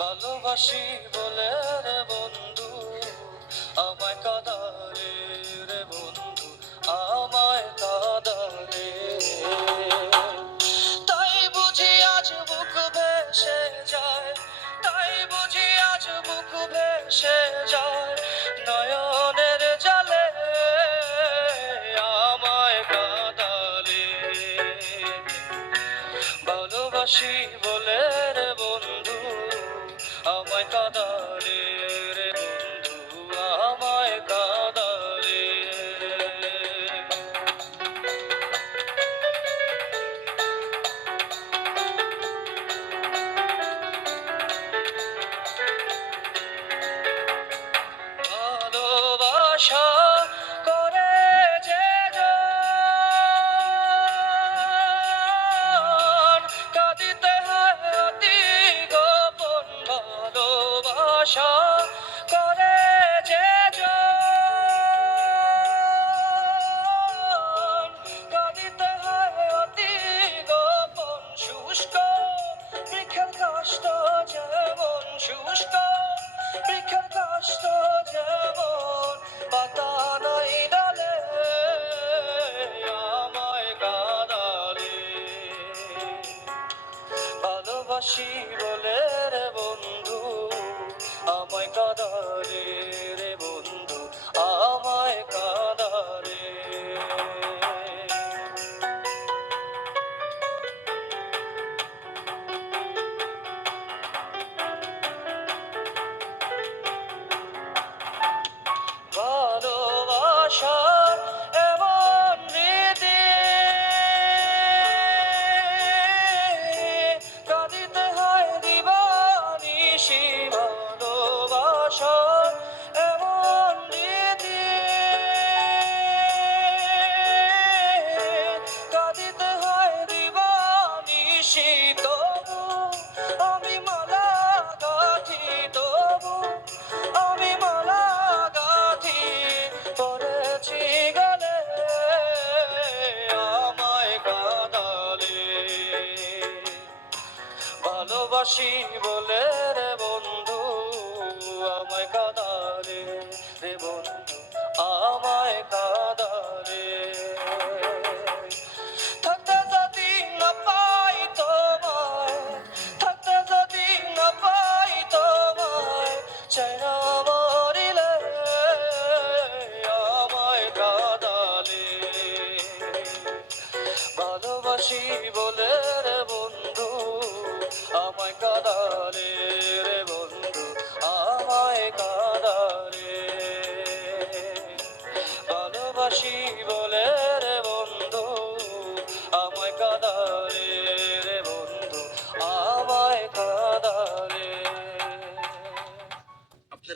ভালোবাসি বলে রে বন্ধু আমায় কাঁদালে রে বন্ধু আমায় কাঁদালে তাই বুঝি আজ বুক ভেসে যায় তাই বুঝি আজ বুক ভেসে যায় নয়নের জলে আমায় কাঁদালে ভালোবাসি বলে রে বন্ধু আমায় কাঁদালে রে বন্ধু আমায় কাঁদালে ভালোবাসা করে যে জন কাঁদিতে হয় অতি গোপন ভালোবাসা